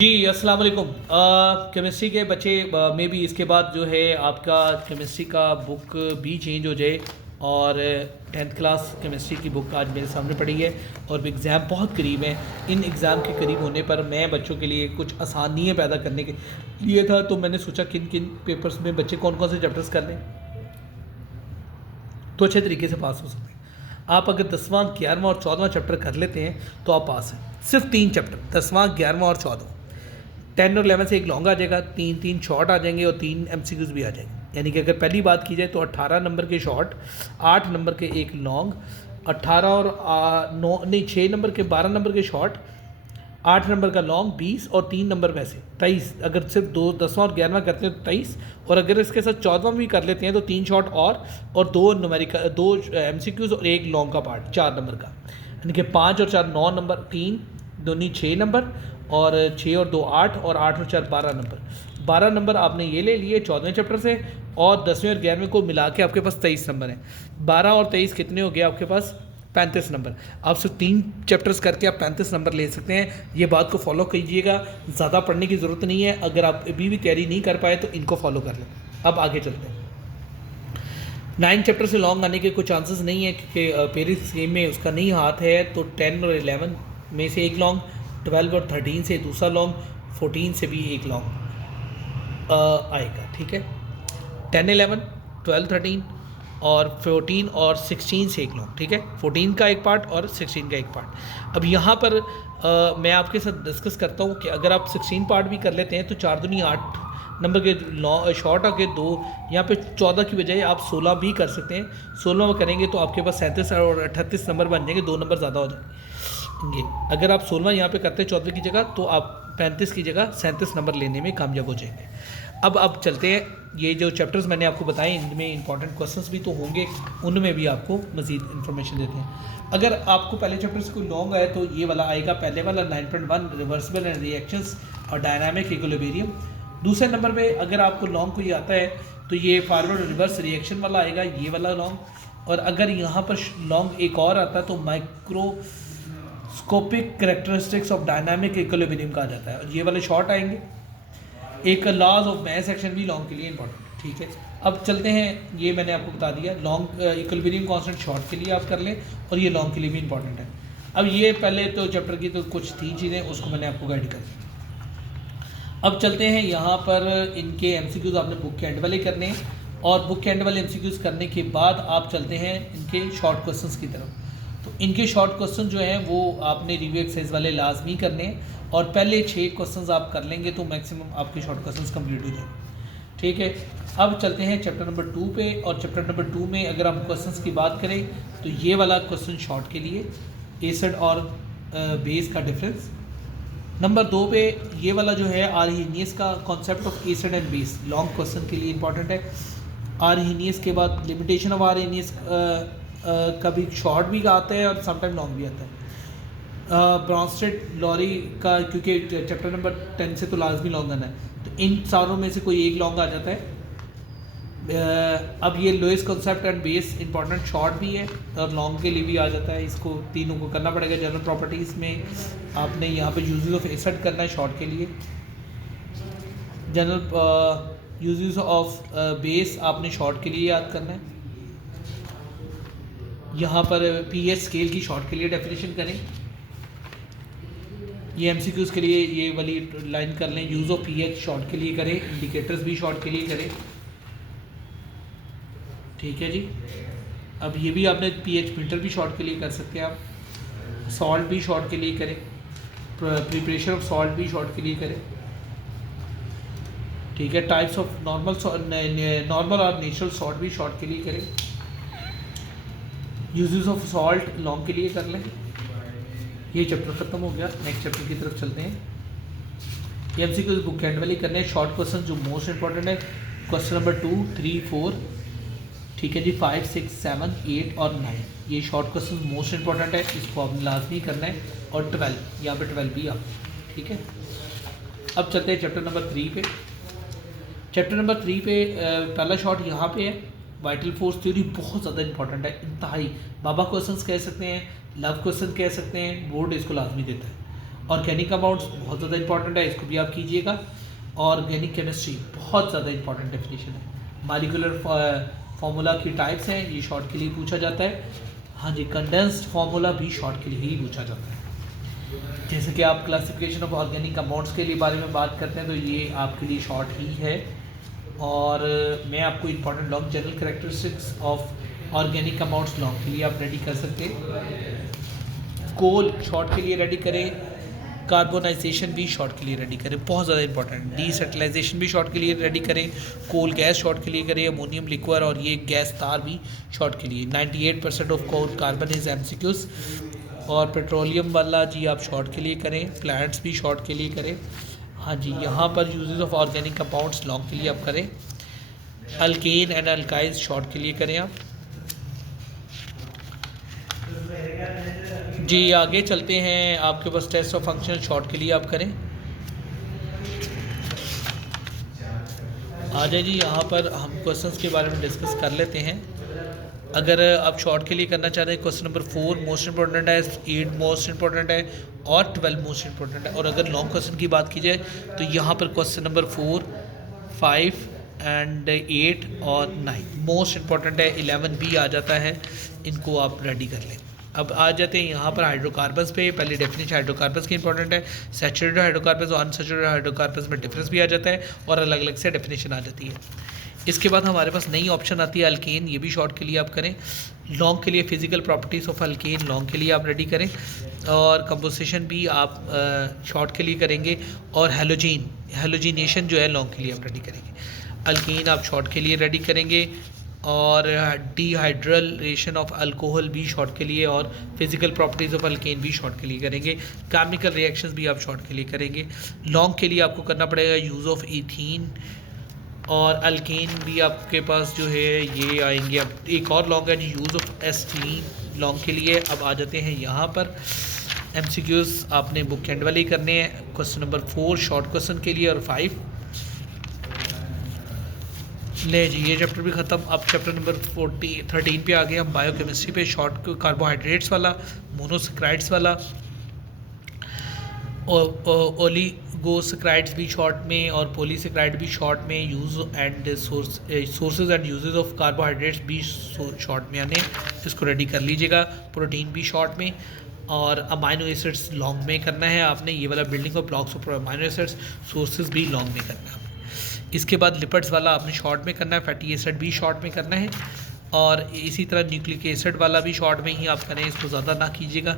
जी, अस्सलाम वालेकुम। केमिस्ट्री के बच्चे में भी इसके बाद जो है आपका केमिस्ट्री का बुक भी चेंज हो जाए और 10th क्लास केमिस्ट्री की बुक आज मेरे सामने पड़ी है और एग्ज़ाम बहुत करीब है। इन एग्ज़ाम के करीब होने पर मैं बच्चों के लिए कुछ आसानियाँ पैदा करने के लिए था, तो मैंने सोचा किन किन पेपर्स में बच्चे कौन कौन से चैप्टर्स कर लें तो अच्छे तरीके से पास हो सकते हैं। आप अगर 10वां 11वां और 14वां चैप्टर कर लेते हैं तो आप पास हैं। सिर्फ 3 चैप्टर 10वां 11वां और 14वां 10 और 11 से एक लॉन्ग आ जाएगा, 3 शॉर्ट आ जाएंगे और 3 एमसीक्यूज भी आ जाएंगे। यानी कि अगर पहली बात की जाए तो 18 नंबर के शॉर्ट, 8 नंबर के एक लॉन्ग, 18 और 9 नहीं 6 नंबर के 12 नंबर के शॉर्ट, 8 नंबर का लॉन्ग 20 और 3 नंबर वैसे 23। अगर सिर्फ 10वां और 11वां करते हैं तो 23, और अगर इसके साथ 14वां भी कर लेते हैं तो 3 शॉर्ट और 2 न्यूमेरिकल 2 एमसीक्यूज और एक लॉन्ग का पार्ट 4 नंबर का। यानी कि 5 और 4 9 नंबर, 3 दोनों 6 नंबर और 6 और 2 8 और 8 और 4 12 नंबर। 12 नंबर आपने ये ले लिए 14वें चैप्टर से, और 10वें और 11वें को मिला के आपके पास 23 नंबर हैं। 12 और 23 कितने हो गए आपके पास? 35 नंबर। आप सिर्फ 3 चैप्टर्स करके आप 35 नंबर ले सकते हैं। ये बात को फॉलो कीजिएगा, ज़्यादा पढ़ने की ज़रूरत नहीं है। अगर आप अभी भी तैयारी नहीं कर पाए तो इनको फॉलो कर लें। अब आगे चलते हैं। 9 चैप्टर से लॉन्ग आने के कोई चांसेस नहीं है, क्योंकि पेरिस गेम में उसका नहीं हाथ है। तो 10 और 11 में से एक लॉन्ग, 12 और 13 से दूसरा लॉन्ग, 14 से भी एक लॉन्ग आएगा। ठीक है, 10 11 12 13 और 14 और 16 से एक लॉन्ग। ठीक है, 14 का एक पार्ट और 16 का एक पार्ट। अब यहाँ पर मैं आपके साथ डिस्कस करता हूँ कि अगर आप 16 पार्ट भी कर लेते हैं तो 4 दूनी 8 नंबर के शॉर्ट आके 2, यहाँ पे 14 की बजाय आप 16 भी कर सकते हैं। 16 में करेंगे तो आपके पास 37 और 38 नंबर बन जाएंगे, 2 नंबर ज़्यादा हो जाएंगे। अगर आप 16 यहाँ पे करते हैं 14 की जगह, तो आप 35 की जगह 37 नंबर लेने में कामयाब हो जाएंगे। अब चलते हैं, ये जो चैप्टर्स मैंने आपको बताए इनमें इंपॉर्टेंट क्वेश्चंस भी तो होंगे, उनमें भी आपको मज़ीद इन्फॉर्मेशन देते हैं। अगर आपको पहले चैप्टर से कोई लॉन्ग आए तो ये वाला आएगा, पहले वाला 9.1 रिवर्सिबल एंड रिएक्शंस और डायनामिक इक्विलिब्रियम। दूसरे नंबर पे अगर आपको लॉन्ग कोई आता है तो ये फॉरवर्ड रिवर्स रिएक्शन वाला आएगा, ये वाला लॉन्ग। और अगर यहाँ पर लॉन्ग एक और आता है तो microscopic characteristics of dynamic equilibrium कहा जाता है, और ये वाले शॉर्ट आएंगे। एक लॉज ऑफ मैथ सेक्शन भी लॉन्ग के लिए इंपॉर्टेंट। ठीक है, अब चलते हैं, ये मैंने आपको बता दिया लॉन्ग इक्विलिब्रियम कांस्टेंट शॉर्ट के लिए आप कर लें, और ये लॉन्ग के लिए भी इंपॉर्टेंट है। अब ये पहले तो चैप्टर की तो कुछ थी चीज़ें, उसको मैंने आपको गाइड कर दी। अब चलते हैं यहाँ पर, इनके एमसीक्यूज़ आपने बुक के एंड वाले करने हैं, और बुक के एंड वाले एमसीक्यूज़ करने के बाद आप चलते हैं इनके शॉर्ट क्वेश्चंस की तरफ। तो इनके शॉर्ट क्वेश्चन जो हैं वो आपने रिव्यू एक्सरसाइज वाले लाजमी करने हैं, और पहले 6 क्वेश्चंस आप कर लेंगे तो मैक्सिमम आपके शॉर्ट क्वेश्चंस कंप्लीट हो जाएंगे। ठीक है, अब चलते हैं चैप्टर नंबर 2 पे, और चैप्टर नंबर 2 में अगर हम क्वेश्चंस की बात करें तो ये वाला क्वेश्चन शॉर्ट के लिए, एसिड और बेस का डिफरेंस। नंबर 2 पे ये वाला जो है आर्हीनियस का concept of acid and base, long question के लिए इंपॉर्टेंट है। आर्हीनियस के बाद लिमिटेशन ऑफ आर्हीनियस कभी शॉर्ट भी आता है और समटाइम लॉन्ग भी आता है। ब्रॉन्स्टेड लॉरी का, क्योंकि चैप्टर नंबर 10 से तो लाजमी लॉन्ग आना है, तो इन सारों में से कोई एक लॉन्ग आ जाता है। अब ये lowest concept and base important short भी है और लॉन्ग के लिए भी आ जाता है। इसको तीनों को करना पड़ेगा। जनरल प्रॉपर्टीज़ में आपने यहाँ पे यूजेस ऑफ एसिड करना है शॉर्ट के लिए। जनरल यूजेस ऑफ बेस आपने शॉर्ट के लिए याद करना है। यहाँ पर पीएच स्केल की शॉर्ट के लिए डेफिनेशन करें। ये एमसीक्यूज़ के लिए ये वाली लाइन कर लें, यूज़ ऑफ पीएच शॉर्ट के लिए करें, इंडिकेटर्स भी शॉर्ट के लिए करें। ठीक है जी, अब ये भी आपने पीएच मीटर भी शॉर्ट के लिए कर सकते हैं आप। सॉल्ट भी शॉर्ट के लिए करें, प्रिपरेशन ऑफ सॉल्ट भी शॉर्ट के लिए करें। ठीक है, टाइप्स ऑफ नॉर्मल और नेचुरल सॉल्ट भी शॉर्ट के लिए करें। यूजेस ऑफ सॉल्ट लॉन्ग के लिए कर लें। ये चैप्टर ख़त्म हो गया, नेक्स्ट चैप्टर की तरफ चलते हैं। ये एमसीक्यूज़ बुक एंड वाली करने हैं। शॉर्ट क्वेश्चन जो मोस्ट इंपॉर्टेंट है, क्वेश्चन नंबर 2 3 4, ठीक है जी, 5 6 7 8 और 9, ये शॉर्ट क्वेश्चन मोस्ट इंपॉर्टेंट है, इसको आपने लाजमी करना है। और 12, यहाँ पे 12 भी आप। ठीक है, अब चलते हैं चैप्टर नंबर 3 पे। चैप्टर नंबर 3 पे पहला शॉर्ट यहाँ पे है, वाइटल फोर्स थ्योरी बहुत ज़्यादा इंपॉर्टेंट है, इंतहाई। बाबा क्वेश्चंस कह सकते हैं, लव क्वेश्चन कह सकते हैं, बोर्ड इसको लाजमी देता है। ऑर्गेनिक कंपाउंड्स बहुत ज़्यादा इंपॉर्टेंट है, इसको भी आप कीजिएगा। ऑर्गेनिक केमिस्ट्री बहुत ज़्यादा इंपॉर्टेंट डेफिनेशन है। मालिकुलर फार्मूला की टाइप्स हैं, ये शॉर्ट के लिए पूछा जाता है। हाँ जी, कंडेंस्ड फार्मूला भी शॉर्ट के लिए ही पूछा जाता है। जैसे कि आप क्लासिफिकेशन ऑफ ऑर्गेनिक कंपाउंड्स के लिए बारे में बात करते हैं तो ये आपके लिए शॉर्ट ही है। और मैं आपको important long general characteristics of organic compounds long के लिए आप रेडी कर सकते हैं। कोल शॉर्ट के लिए रेडी करें, कार्बोनाइजेशन भी शॉर्ट के लिए रेडी करें, बहुत ज़्यादा इंपॉर्टेंट। डीसेटलाइजेशन भी शॉर्ट के लिए रेडी करें, कोल गैस शॉर्ट के लिए करें, अमोनियम लिक्वर और ये गैस तार भी शॉर्ट के लिए। 98% of coal carbon is MCQs. और पेट्रोलियम वाला जी आप शॉर्ट के लिए करें, प्लांट्स भी शॉर्ट के लिए करें। हाँ जी, यहाँ पर uses of organic compounds long के लिए आप करें। अल्केन एंड अल्काइज शॉर्ट के लिए करें आप जी। आगे चलते हैं, आपके पास टेस्ट ऑफ फंक्शनल शॉर्ट के लिए आप करें। आ जाए जी, यहाँ पर हम क्वेश्चंस के बारे में डिस्कस कर लेते हैं। अगर आप शॉर्ट के लिए करना चाहते हैं, क्वेश्चन नंबर 4 मोस्ट इंपॉर्टेंट है, 8 मोस्ट इंपॉर्टेंट है और 12 मोस्ट इंपॉर्टेंट है। और अगर लॉन्ग क्वेश्चन की बात की जाए तो यहाँ पर क्वेश्चन नंबर 4, 5 एंड 8 और 9 मोस्ट इंपॉर्टेंट है। 11 भी आ जाता है, इनको आप रेडी कर लें। अब आ जाते हैं यहाँ पर हाइड्रोकार्बन्स पे। पहले डेफिनेशन हाइड्रोकार्बन्स की इंपॉर्टेंट है। सैचुरेटेड हाइड्रोकार्बन्स और अनसैचुरेटेड हाइड्रोकार्बन्स में डिफरेंस भी आ जाता है और अलग अलग से डेफिनेशन आ जाती है। इसके बाद हमारे पास नई ऑप्शन आती है अल्केन, ये भी शॉर्ट के लिए आप करें। लॉन्ग के लिए physical properties of alkane long के लिए आप रेडी करें। और कंपोजिशन भी आप शॉर्ट के लिए करेंगे। और हेलोजिनेशन जो है लॉन्ग के लिए आप रेडी करेंगे। अल्केन आप शॉर्ट के लिए रेडी करेंगे। और डिहाइड्रेशन ऑफ अल्कोहल भी शॉर्ट के लिए, और फिजिकल प्रॉपर्टीज़ ऑफ अल्केन भी शॉर्ट के लिए करेंगे। केमिकल रिएक्शंस भी आप शॉर्ट के लिए करेंगे। लॉन्ग के लिए आपको करना पड़ेगा यूज़ ऑफ ईथीन। और अल्केन भी आपके पास जो है ये आएंगे। अब एक और लॉन्ग है जी, यूज़ ऑफ एस्टीन लॉन्ग के लिए। अब आ जाते हैं यहाँ पर एमसीक्यूज़ आपने बुक एंड वाले ही करने हैं। क्वेश्चन नंबर 4 शॉर्ट क्वेश्चन के लिए और 5 ले जी, ये चैप्टर भी ख़त्म। अब चैप्टर नंबर 13 पे आ गए हम, बायोकेमिस्ट्री पे। शॉर्ट कार्बोहाइड्रेट्स वाला, मोनोसेक्राइड्स वाला, ओलिगोसेक्राइड्स भी शॉर्ट में और पॉलीसेक्राइड भी शॉर्ट में। Use and sources and uses of carbohydrates भी शॉर्ट में आने, इसको रेडी कर लीजिएगा। प्रोटीन भी शॉर्ट में। और अमाइनो एसिड्स लॉन्ग में करना है आपने, ये वाला building of blocks of amino acids sources भी लॉन्ग में करना है। इसके बाद लिपिड्स वाला आपने शॉर्ट में करना है, फैटी एसिड भी शॉर्ट में करना है। और इसी तरह न्यूक्लिक एसिड वाला भी शॉर्ट में ही आप करें, इसको ज़्यादा ना कीजिएगा।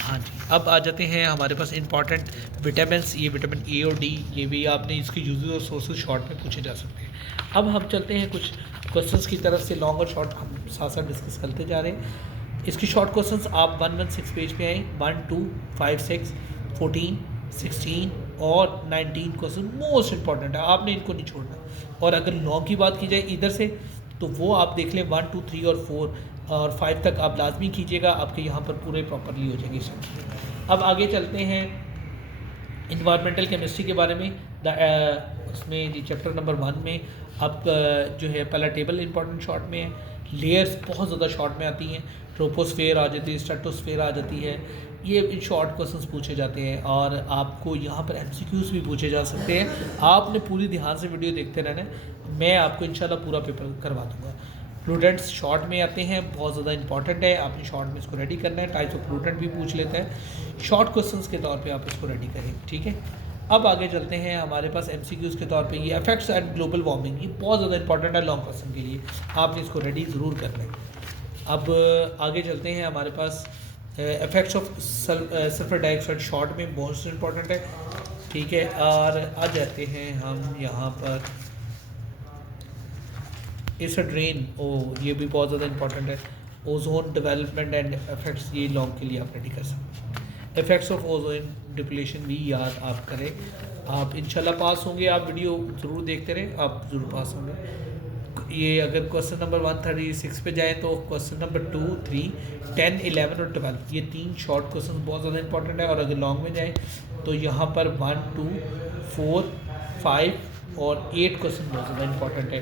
हाँ जी, अब आ जाते हैं हमारे पास इंपॉर्टेंट विटामिन्स। ये विटामिन ए और डी, ये भी आपने इसके यूजेस और सोर्सेज शॉर्ट में पूछे जा सकते हैं। अब हम चलते हैं कुछ क्वेश्चंस की तरफ से, लॉन्ग और शॉर्ट हम साथ साथ डिस्कस करते जा रहे हैं। इसकी शॉर्ट क्वेश्चंस आप 116 पेज पे आए। 1, 2, 5, 6, 14, 16 और 19 क्वेश्चन मोस्ट इंपॉर्टेंट है, आपने इनको नहीं छोड़ना। और अगर लॉन्ग की बात की जाए इधर से, तो वो आप देख लें 1, 2, 3 और 4 और 5 तक आप लाजमी कीजिएगा, आपके यहाँ पर पूरे प्रॉपरली हो जाएंगे सब। अब आगे चलते हैं इन्वायरमेंटल केमिस्ट्री के बारे में। उसमें जी चैप्टर नंबर 1 में आप जो है पहला टेबल इंपॉर्टेंट शॉर्ट में है। लेयर्स बहुत ज़्यादा शॉर्ट में आती हैं। ट्रोपोस्फेयर आ जाती है, स्ट्रेटोस्फेयर आ जाती है, ये इन शॉर्ट क्वेश्चंस पूछे जाते हैं। और आपको यहाँ पर एमसीक्यूज़ भी पूछे जा सकते हैं। आपने पूरी ध्यान से वीडियो देखते रहना है, मैं आपको इंशाल्लाह पूरा पेपर करवा दूँगा। प्लूटेंट्स शॉर्ट में आते हैं, बहुत ज़्यादा इंपॉर्टेंट है, आपने शॉर्ट में इसको रेडी करना है। टाइप्स ऑफ प्लूटेंट भी पूछ लेता है, शॉर्ट क्वेश्चंस के तौर पे आप इसको रेडी करें, ठीक है। अब आगे चलते हैं, हमारे पास एमसीक्यूज़ के तौर पे ये इफेक्ट्स एंड ग्लोबल वार्मिंग, ये बहुत ज़्यादा इंपॉर्टेंट है लॉन्ग क्वेश्चन के लिए, आपने इसको रेडी ज़रूर करना है। अब आगे चलते हैं, हमारे पास effects of sulphur dioxide short में बहुत इंपॉर्टेंट है, ठीक है। और आ जाते हैं हम यहाँ पर एसिड ये भी बहुत ज़्यादा इंपॉर्टेंट है। ओजोन डेवलपमेंट एंड इफेक्ट्स, ये लॉन्ग के लिए आप रेडी कर सकते हैं। इफेक्ट्स ऑफ ओजोन डिप्लीशन भी याद आप करें, आप इंशाल्लाह पास होंगे। आप वीडियो ज़रूर देखते रहें, आप ज़रूर पास होंगे। ये अगर क्वेश्चन नंबर 136 पे जाए तो क्वेश्चन नंबर 2, 3, 10, 11 और 12, ये 3 शॉर्ट क्वेश्चन बहुत ज़्यादा इंपॉर्टेंट है। और अगर लॉन्ग में जाए तो यहाँ पर 1, 2, 4, 5 और 8 क्वेश्चन बहुत ज़्यादा इंपॉर्टेंट है।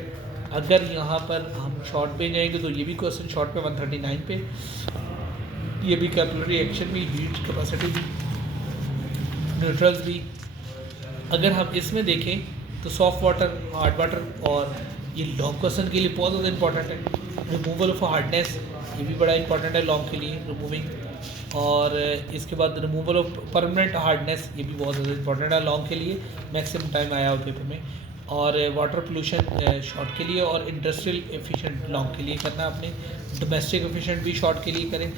अगर यहाँ पर हम शॉर्ट पे जाएंगे तो ये भी क्वेश्चन शॉर्ट पे 139 पे, ये भी कैपिलरी एक्शन भी, हीट कैपेसिटी भी, न्यूट्रल्स भी। अगर हम इसमें देखें तो सॉफ्ट वाटर, हार्ड वाटर, और ये लॉन्ग क्वेश्चन के लिए बहुत ज़्यादा इंपॉर्टेंट है। रिमूवल ऑफ हार्डनेस, ये भी बड़ा इंपॉर्टेंट है लॉन्ग के लिए, रिमूविंग। और इसके बाद रिमूवल ऑफ परमानेंट हार्डनेस, ये भी बहुत ज़्यादा इंपॉर्टेंट है लॉन्ग के लिए, मैक्सिमम टाइम आया हो पेपर में। और वाटर पोल्यूशन शॉर्ट के लिए, और इंडस्ट्रियल एफिशिएंट लॉन्ग के लिए करना है आपने। डोमेस्टिक एफिशिएंट भी शॉर्ट के लिए करें,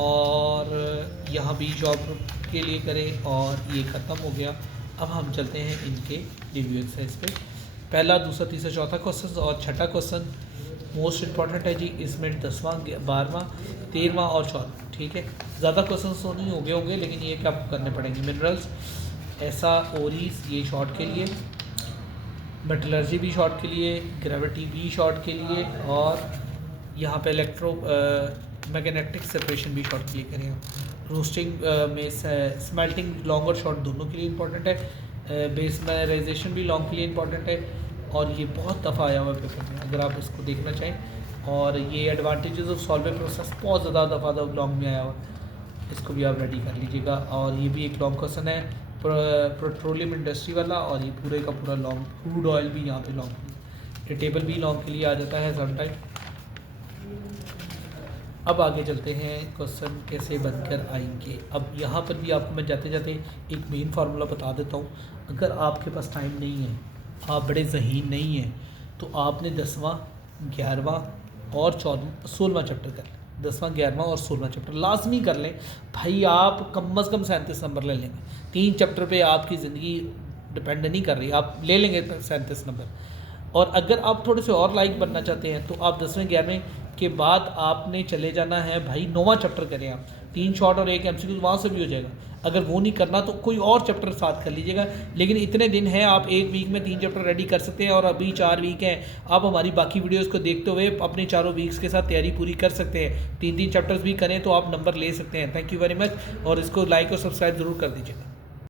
और यहाँ भी जॉब के लिए करें। और ये ख़त्म हो गया। अब हम चलते हैं इनके रिव्यू एक्सरसाइज पे। पहला, दूसरा, तीसरा, चौथा क्वेश्चन और छठा क्वेश्चन मोस्ट इंपॉर्टेंट है जी। इसमें 10वां, 12वां, 13वां और 14वां, ठीक है। ज़्यादा क्वेश्चन तो नहीं हो गए होंगे, लेकिन ये क्या आपको करने पड़ेंगे। मिनरल्स, ऐसा, ओरीज, ये शॉर्ट के लिए। मेटलर्जी भी शॉर्ट के लिए। ग्रेविटी भी शॉर्ट के लिए। और यहाँ पे इलेक्ट्रो मैग्नेटिक सेपरेशन भी शॉर्ट के लिए करें। रोस्टिंग में स्मेल्टिंग लॉन्ग और शॉर्ट दोनों के लिए इंपॉर्टेंट है। बेसमराइजेशन भी लॉन्ग के लिए इंपॉर्टेंट है। और ये बहुत दफ़ा आया हुआ है पेपर में, अगर आप इसको देखना चाहें। और ये एडवांटेजेस ऑफ सॉल्विंग प्रोसेस बहुत ज़्यादा दफ़ा लॉन्ग में आया हुआ है, इसको भी आप रेडी कर लीजिएगा। और ये भी एक लॉन्ग क्वेश्चन है, पेट्रोलियम इंडस्ट्री वाला। और ये पूरे का पूरा लॉन्ग, क्रूड ऑयल भी यहाँ पे लॉन्ग, ये टेबल भी लॉन्ग के लिए आ जाता है समटाइम। अब आगे चलते हैं, क्वेश्चन कैसे बनकर आएंगे। अब यहाँ पर भी आपको मैं जाते जाते एक मेन फार्मूला बता देता हूँ। अगर आपके पास टाइम नहीं है, आप बड़े ज़हीन नहीं हैं, तो आपने 10वां, 11वां और 16वां चैप्टर कर लें। 10वां, 11वां और 16वां चैप्टर लाजमी कर लें भाई। आप कम अज़ कम 37 नंबर ले लेंगे। 3 चैप्टर पे आपकी ज़िंदगी डिपेंड नहीं कर रही, आप ले लेंगे 37 नंबर। और अगर आप थोड़े से और लाइक बनना चाहते हैं, तो आप 10वें, 11वें के बाद आपने चले जाना है भाई 9वां चैप्टर करें आप। 3 शॉर्ट और 1 MCQ वहाँ से भी हो जाएगा। अगर वो नहीं करना तो कोई और चैप्टर साथ कर लीजिएगा। लेकिन इतने दिन हैं, आप एक वीक में 3 चैप्टर रेडी कर सकते हैं। और अभी 4 वीक हैं, आप हमारी बाकी वीडियोस को देखते हुए अपने चारों वीक्स के साथ तैयारी पूरी कर सकते हैं। 3-3 चैप्टर्स भी करें तो आप नंबर ले सकते हैं। थैंक यू वेरी मच, और इसको लाइक और सब्सक्राइब ज़रूर कर दीजिएगा।